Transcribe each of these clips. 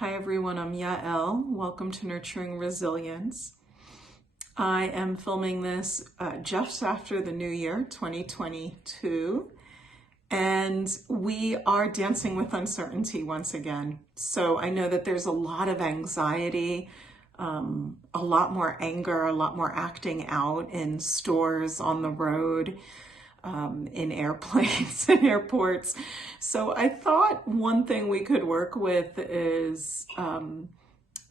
Hi everyone, I'm Yael. Welcome to Nurturing Resilience. I am filming this just after the new year, 2022, and we are dancing with uncertainty once again. So I know that there's a lot of anxiety, a lot more anger, a lot more acting out in stores, on the road, in airplanes and airports. So I thought one thing we could work with is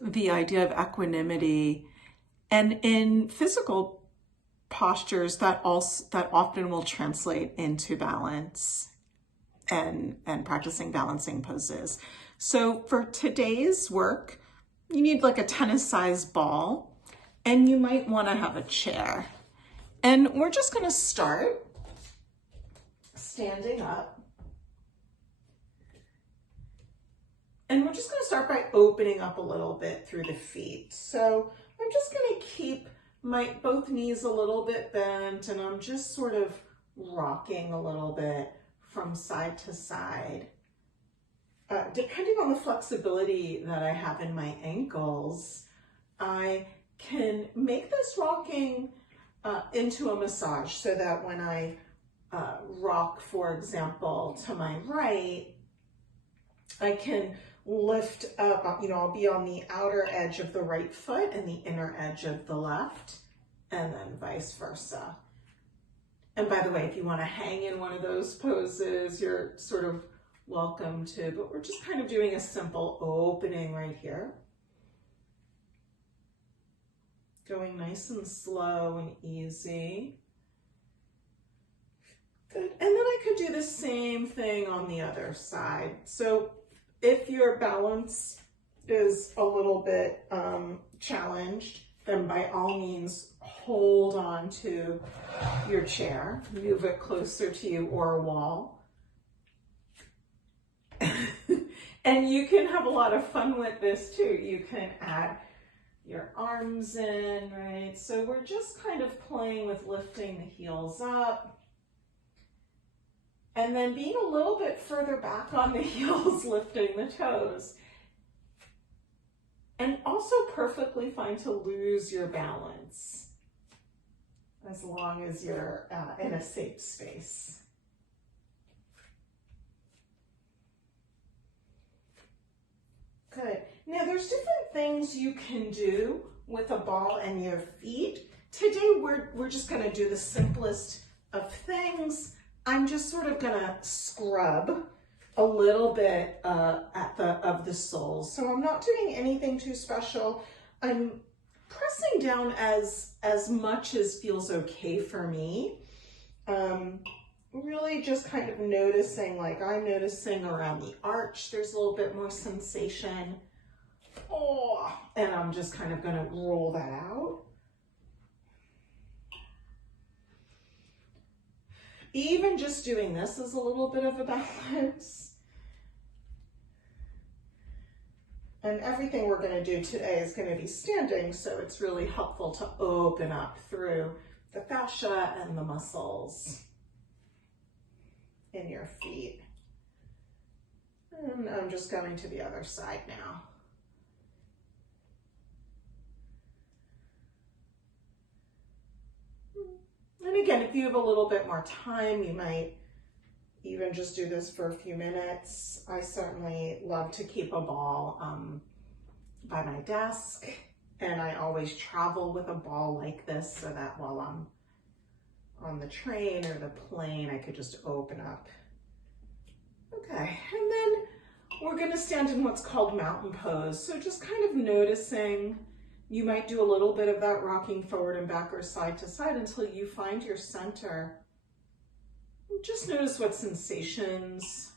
the idea of equanimity, and in physical postures that often will translate into balance and practicing balancing poses. So for today's work, you need like a tennis-sized ball, and you might want to have a chair. And we're just going to start standing up. And we're just going to start by opening up a little bit through the feet. So I'm just going to keep my both knees a little bit bent, and I'm just sort of rocking a little bit from side to side. Depending on the flexibility that I have in my ankles, I can make this rocking into a massage, so that when I rock, for example, to my right, I can lift up, I'll be on the outer edge of the right foot and the inner edge of the left, and then vice versa. And by the way, if you want to hang in one of those poses, you're sort of welcome to, but we're just kind of doing a simple opening right here. Going nice and slow and easy. Good. And then I could do the same thing on the other side. So if your balance is a little bit challenged, then by all means hold on to your chair, move it closer to you or a wall. And you can have a lot of fun with this too. You can add your arms in, right? So we're just kind of playing with lifting the heels up. And then being a little bit further back on the heels, lifting the toes. And also perfectly fine to lose your balance, as long as you're in a safe space. Good. Now there's different things you can do with a ball and your feet. Today we're just gonna do the simplest of things. I'm just sort of gonna scrub a little bit of the soles. So I'm not doing anything too special. I'm pressing down as much as feels okay for me. Really just kind of noticing, like I'm noticing around the arch, there's a little bit more sensation. Oh, and I'm just kind of gonna roll that out. Even just doing this is a little bit of a balance. And everything we're going to do today is going to be standing, so it's really helpful to open up through the fascia and the muscles in your feet. And I'm just going to the other side now. And again, if you have a little bit more time, you might even just do this for a few minutes. I certainly love to keep a ball by my desk, and I always travel with a ball like this so that while I'm on the train or the plane, I could just open up. Okay, and then we're gonna stand in what's called mountain pose. So just kind of noticing. You might do a little bit of that rocking forward and back or side to side until you find your center. Just notice what sensations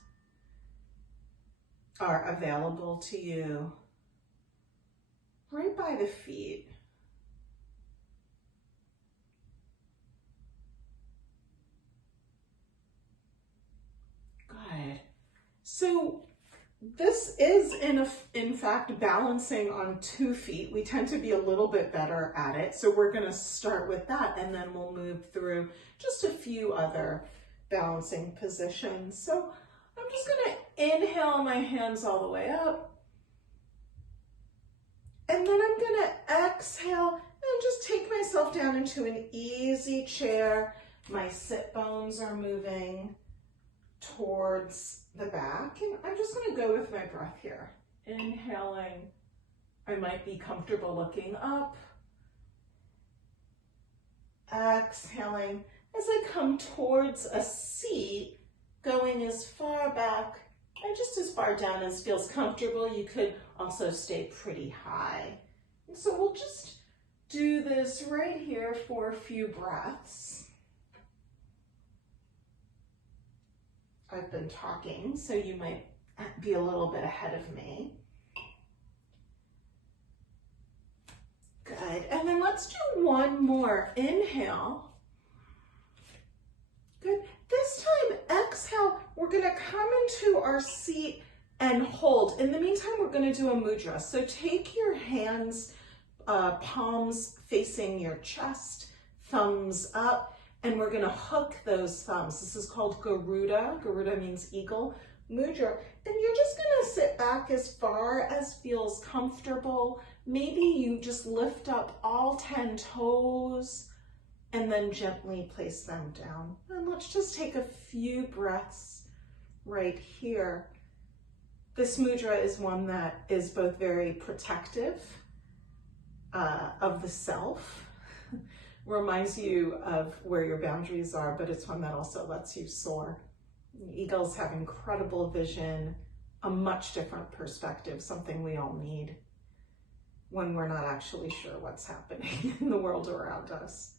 are available to you right by the feet. Good. So this is in fact balancing on 2 feet. We tend to be a little bit better at it. So we're going to start with that, and then we'll move through just a few other balancing positions. So I'm just going to inhale my hands all the way up. And then I'm gonna exhale and just take myself down into an easy chair. My sit bones are moving towards the back, and I'm just gonna go with my breath here. Inhaling, I might be comfortable looking up. Exhaling, as I come towards a seat, going as far back and just as far down as feels comfortable. You could also stay pretty high. And so we'll just do this right here for a few breaths. I've been talking, so you might be a little bit ahead of me. Good, and then let's do one more. Inhale. Good. This time, exhale, we're gonna come into our seat and hold. In the meantime, we're gonna do a mudra. So take your hands, palms facing your chest, thumbs up, and we're gonna hook those thumbs. This is called Garuda. Garuda means eagle. Mudra. And you're just gonna sit back as far as feels comfortable. Maybe you just lift up all 10 toes and then gently place them down. And let's just take a few breaths right here. This mudra is one that is both very protective of the self, reminds you of where your boundaries are, but it's one that also lets you soar. Eagles have incredible vision, a much different perspective, something we all need when we're not actually sure what's happening in the world around us.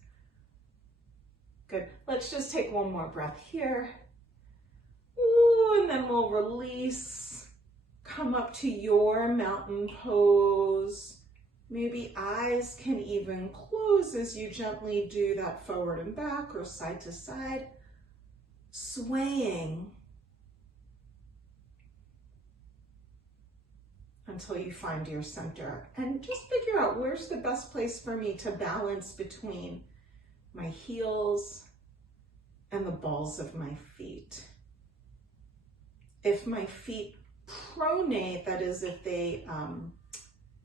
Good. Let's just take one more breath here. Ooh, and then we'll release. Come up to your mountain pose. Maybe eyes can even close as you gently do that forward and back or side to side. Swaying until you find your center. And just figure out where's the best place for me to balance between my heels and the balls of my feet. If my feet pronate, that is if they,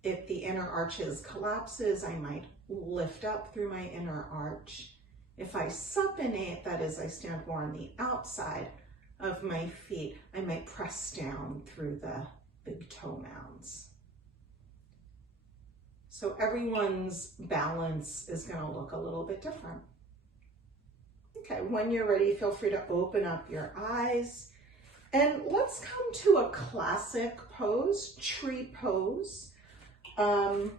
if the inner arches collapses, I might lift up through my inner arch. If I supinate, that is I stand more on the outside of my feet, I might press down through the big toe mounds. So everyone's balance is going to look a little bit different. Okay, when you're ready, feel free to open up your eyes. And let's come to a classic pose, tree pose. We'll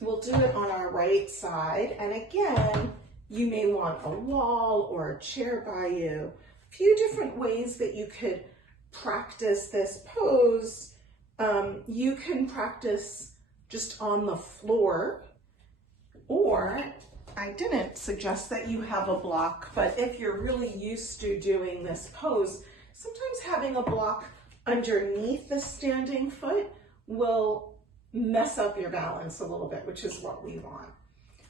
do it on our right side. And again, you may want a wall or a chair by you. A few different ways that you could practice this pose. You can practice just on the floor, or I didn't suggest that you have a block, but if you're really used to doing this pose, sometimes having a block underneath the standing foot will mess up your balance a little bit, which is what we want.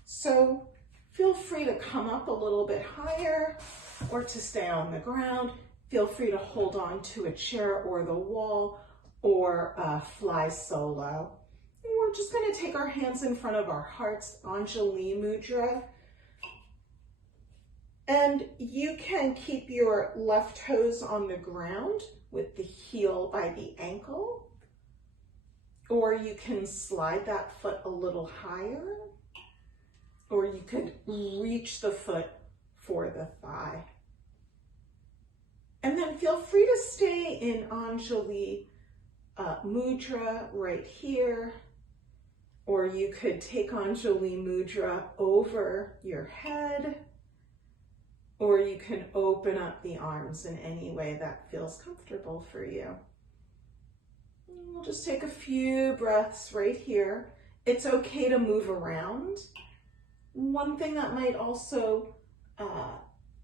So feel free to come up a little bit higher or to stay on the ground. Feel free to hold on to a chair or the wall or fly solo. And we're just going to take our hands in front of our hearts, Anjali Mudra. And you can keep your left toes on the ground with the heel by the ankle, or you can slide that foot a little higher, or you could reach the foot for the thigh. And then feel free to stay in Anjali Mudra right here, or you could take Anjali Mudra over your head, or you can open up the arms in any way that feels comfortable for you. And we'll just take a few breaths right here. It's okay to move around. One thing that might also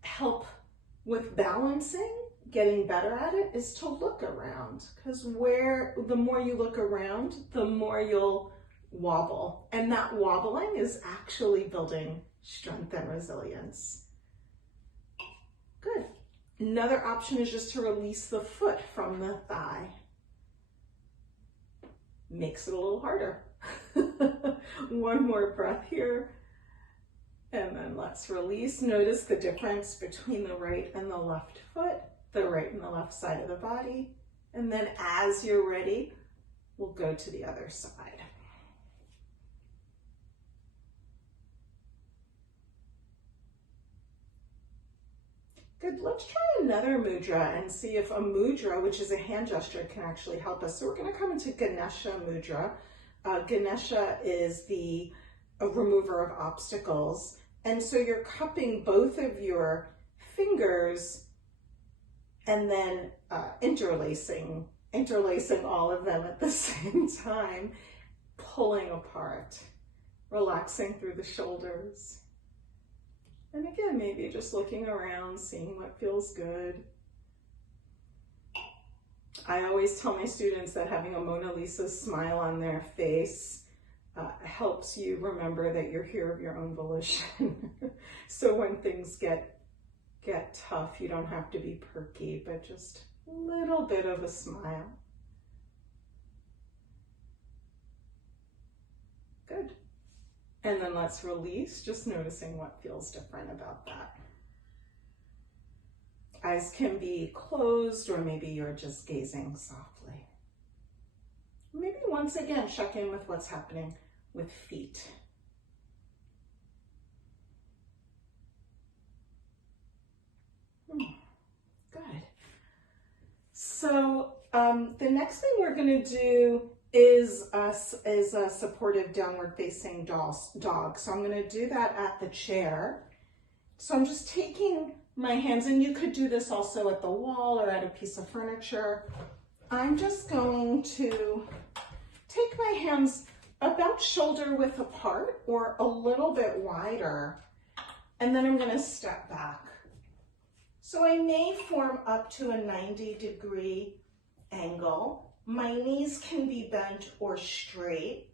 help with balancing, getting better at it, is to look around, because the more you look around, the more you'll wobble. And that wobbling is actually building strength and resilience. Good. Another option is just to release the foot from the thigh. Makes it a little harder. One more breath here. And then let's release. Notice the difference between the right and the left foot, the right and the left side of the body. And then as you're ready, we'll go to the other side. Good, let's try another mudra and see if a mudra, which is a hand gesture, can actually help us. So we're gonna come into Ganesha mudra. Ganesha is the remover of obstacles. And so you're cupping both of your fingers and then interlacing all of them at the same time, pulling apart, relaxing through the shoulders. And again, maybe just looking around, seeing what feels good. I always tell my students that having a Mona Lisa smile on their face helps you remember that you're here of your own volition. So when things get tough, you don't have to be perky, but just a little bit of a smile. Good. And then let's release, just noticing what feels different about that. Eyes can be closed, or maybe you're just gazing softly. Maybe once again, check in with what's happening with feet. Good. So the next thing we're going to do is a supportive downward facing dog. So I'm going to do that at the chair. So I'm just taking my hands, and you could do this also at the wall or at a piece of furniture. I'm just going to take my hands about shoulder width apart or a little bit wider, and then I'm going to step back. So I may form up to a 90-degree angle. My knees can be bent or straight.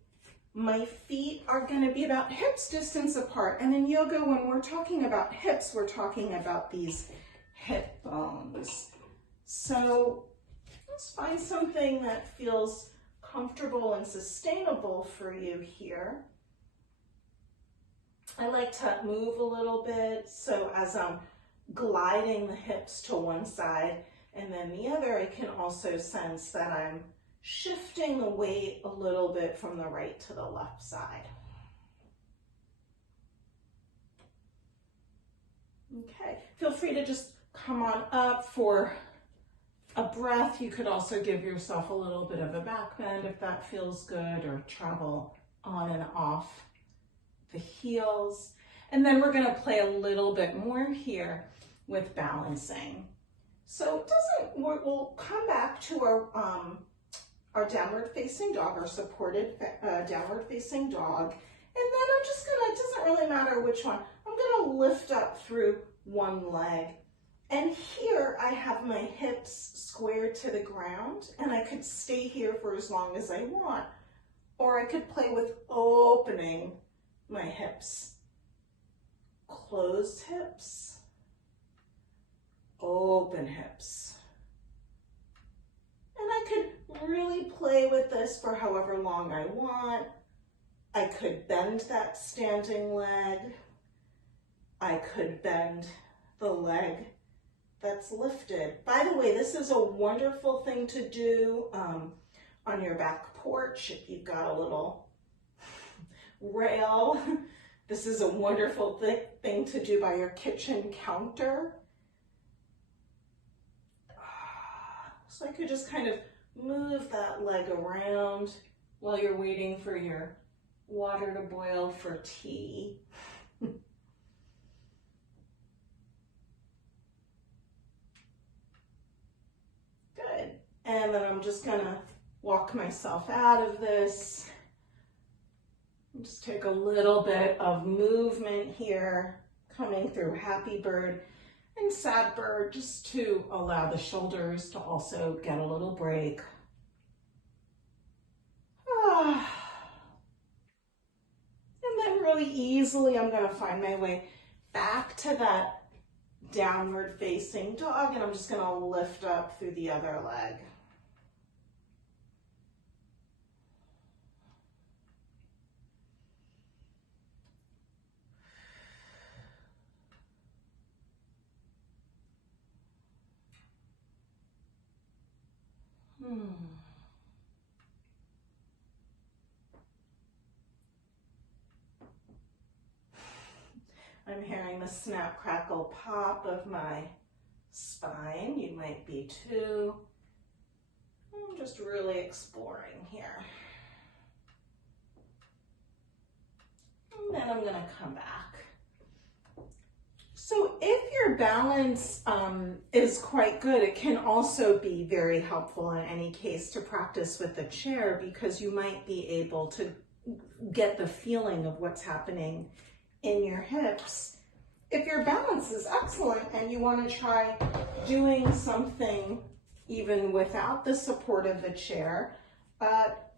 My feet are going to be about hips distance apart. And in yoga, when we're talking about hips, we're talking about these hip bones. So let's find something that feels comfortable and sustainable for you here. I like to move a little bit. So as I'm gliding the hips to one side and then the other, I can also sense that I'm shifting the weight a little bit from the right to the left side. Okay, feel free to just come on up for a breath. You could also give yourself a little bit of a back bend if that feels good, or travel on and off the heels. And then we're going to play a little bit more here with balancing. So it doesn't, we'll come back to our downward facing dog, our supported downward facing dog. And then I'm just gonna, it doesn't really matter which one, I'm gonna lift up through one leg. And here I have my hips squared to the ground, and I could stay here for as long as I want. Or I could play with opening my hips. Closed hips, open hips. And I could really play with this for however long I want. I could bend that standing leg. I could bend the leg that's lifted. By the way, this is a wonderful thing to do on your back porch if you've got a little rail. This is a wonderful thing to do by your kitchen counter. So I could just kind of move that leg around while you're waiting for your water to boil for tea. Good. And then I'm just gonna walk myself out of this. Just take a little bit of movement here, coming through happy bird and sad bird, just to allow the shoulders to also get a little break. And then really easily, I'm going to find my way back to that downward facing dog, and I'm just going to lift up through the other leg. I'm hearing the snap, crackle, pop of my spine. You might be too. I'm just really exploring here. And then I'm gonna come back. So if your balance is quite good, it can also be very helpful in any case to practice with the chair, because you might be able to get the feeling of what's happening in your hips. If your balance is excellent and you want to try doing something even without the support of the chair,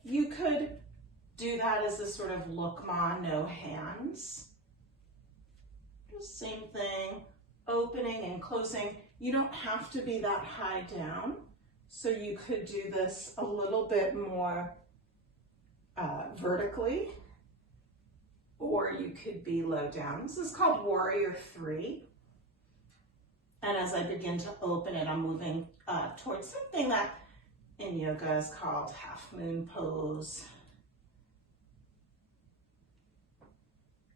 you could do that as a sort of lukma, no hands. Just same thing, opening and closing. You don't have to be that high down, so you could do this a little bit more vertically, or you could be low down. This is called Warrior 3. And as I begin to open it, I'm moving towards something that in yoga is called half moon pose.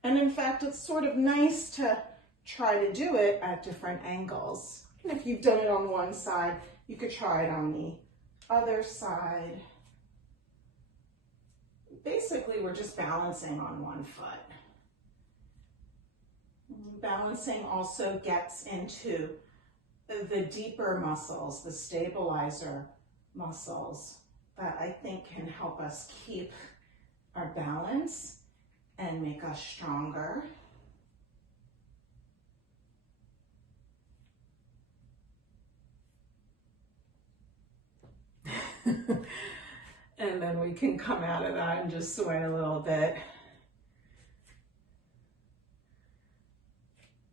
And in fact, it's sort of nice to try to do it at different angles. And if you've done it on one side, you could try it on the other side. Basically, we're just balancing on one foot. Balancing also gets into the deeper muscles, the stabilizer muscles, that I think can help us keep our balance and make us stronger. And then we can come out of that and just sway a little bit.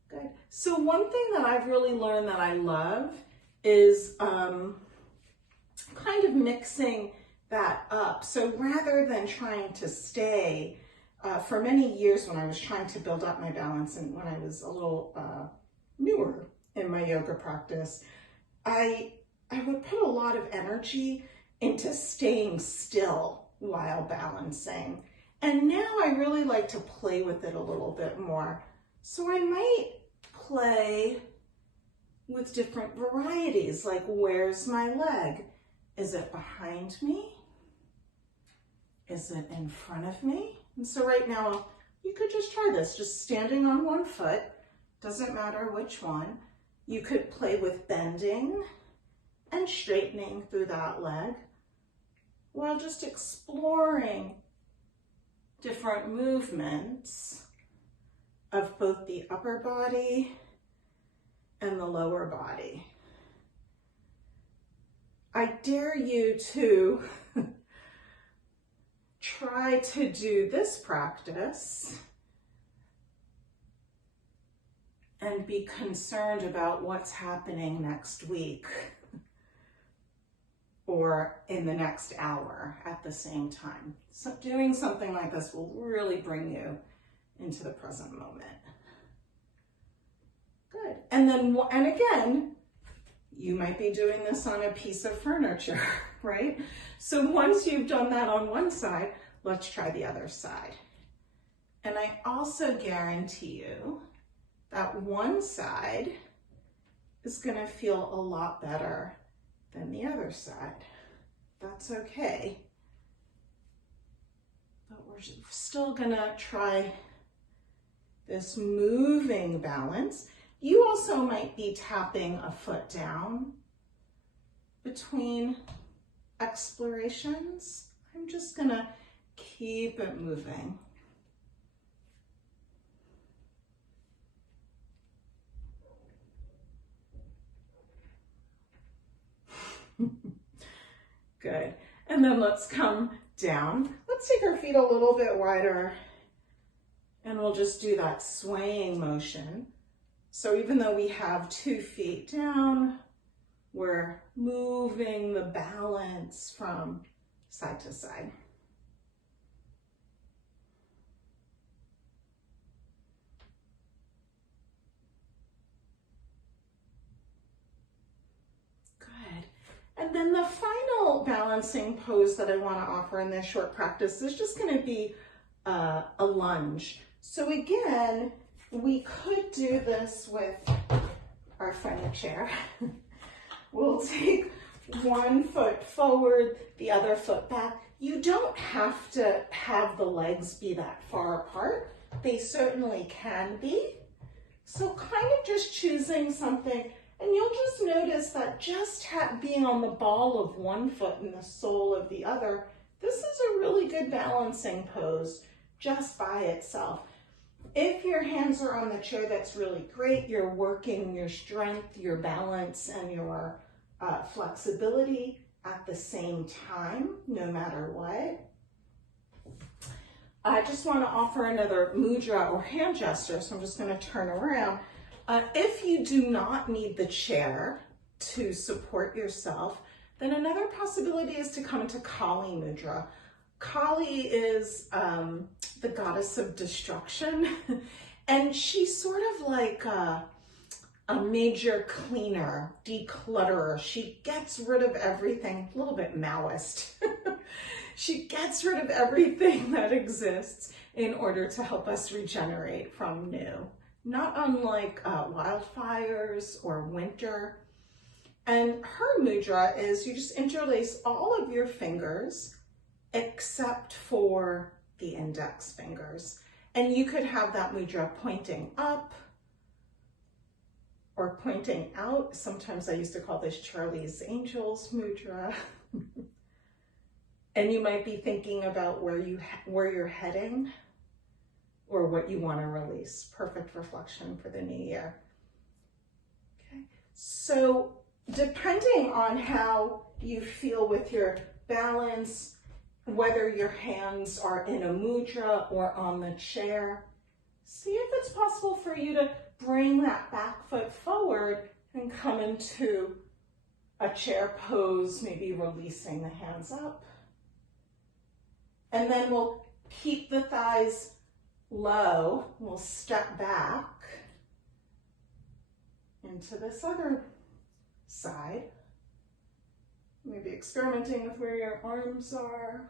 Good. So one thing that I've really learned that I love is kind of mixing that up. So rather than trying to stay, for many years when I was trying to build up my balance and when I was a little newer in my yoga practice, I would put a lot of energy into staying still while balancing. And now I really like to play with it a little bit more. So I might play with different varieties, like where's my leg? Is it behind me? Is it in front of me? And so right now, you could just try this, just standing on one foot, doesn't matter which one. You could play with bending and straightening through that leg, while just exploring different movements of both the upper body and the lower body. I dare you to try to do this practice and be concerned about what's happening next week or in the next hour at the same time. So doing something like this will really bring you into the present moment. Good. And then, and again, you might be doing this on a piece of furniture, right? So once you've done that on one side, let's try the other side. And I also guarantee you that one side is going to feel a lot better than the other side. That's okay. But we're still going to try this moving balance. You also might be tapping a foot down between explorations. I'm just going to keep it moving. Good. And then let's come down. Let's take our feet a little bit wider and we'll just do that swaying motion. So even though we have 2 feet down, we're moving the balance from side to side. Good. And then the final final balancing pose that I want to offer in this short practice is just going to be a lunge. So again, we could do this with our friend chair. We'll take one foot forward, the other foot back. You don't have to have the legs be that far apart. They certainly can be. So kind of just choosing something, and you'll just notice that just being on the ball of one foot and the sole of the other, this is a really good balancing pose just by itself. If your hands are on the chair, that's really great. You're working your strength, your balance, and your flexibility at the same time, no matter what. I just want to offer another mudra or hand gesture, so I'm just going to turn around. If you do not need the chair to support yourself, then another possibility is to come into Kali mudra. Kali is the goddess of destruction, and she's sort of like a major cleaner, declutterer. She gets rid of everything, a little bit Maoist. She gets rid of everything that exists in order to help us regenerate from new. Not unlike wildfires or winter. And her mudra is you just interlace all of your fingers except for the index fingers. And you could have that mudra pointing up or pointing out. Sometimes I used to call this Charlie's Angels mudra. And you might be thinking about where you're heading or what you want to release. Perfect reflection for the new year. Okay. So depending on how you feel with your balance, whether your hands are in a mudra or on the chair, see if it's possible for you to bring that back foot forward and come into a chair pose, maybe releasing the hands up. And then we'll keep the thighs low. We'll step back into this other side. Maybe experimenting with where your arms are.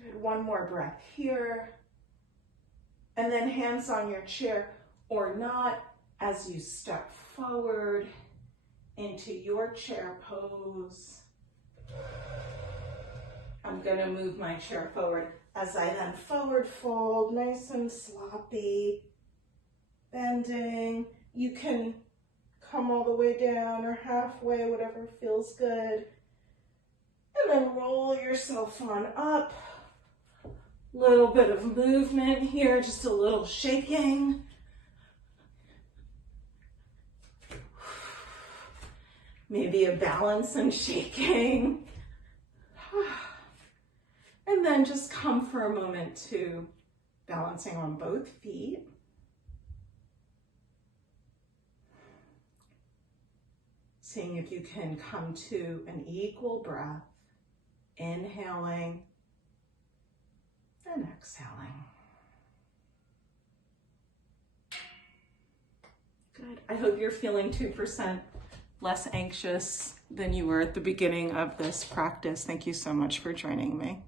Good, one more breath here. And then hands on your chair or not as you step forward into your chair pose. I'm going to move my chair forward as I then forward fold, nice and sloppy, bending. You can come all the way down or halfway, whatever feels good. And then roll yourself on up. Little bit of movement here, just a little shaking. Maybe a balance and shaking. And then just come for a moment to balancing on both feet. Seeing if you can come to an equal breath, inhaling and exhaling. Good. I hope you're feeling 2% less anxious than you were at the beginning of this practice. Thank you so much for joining me.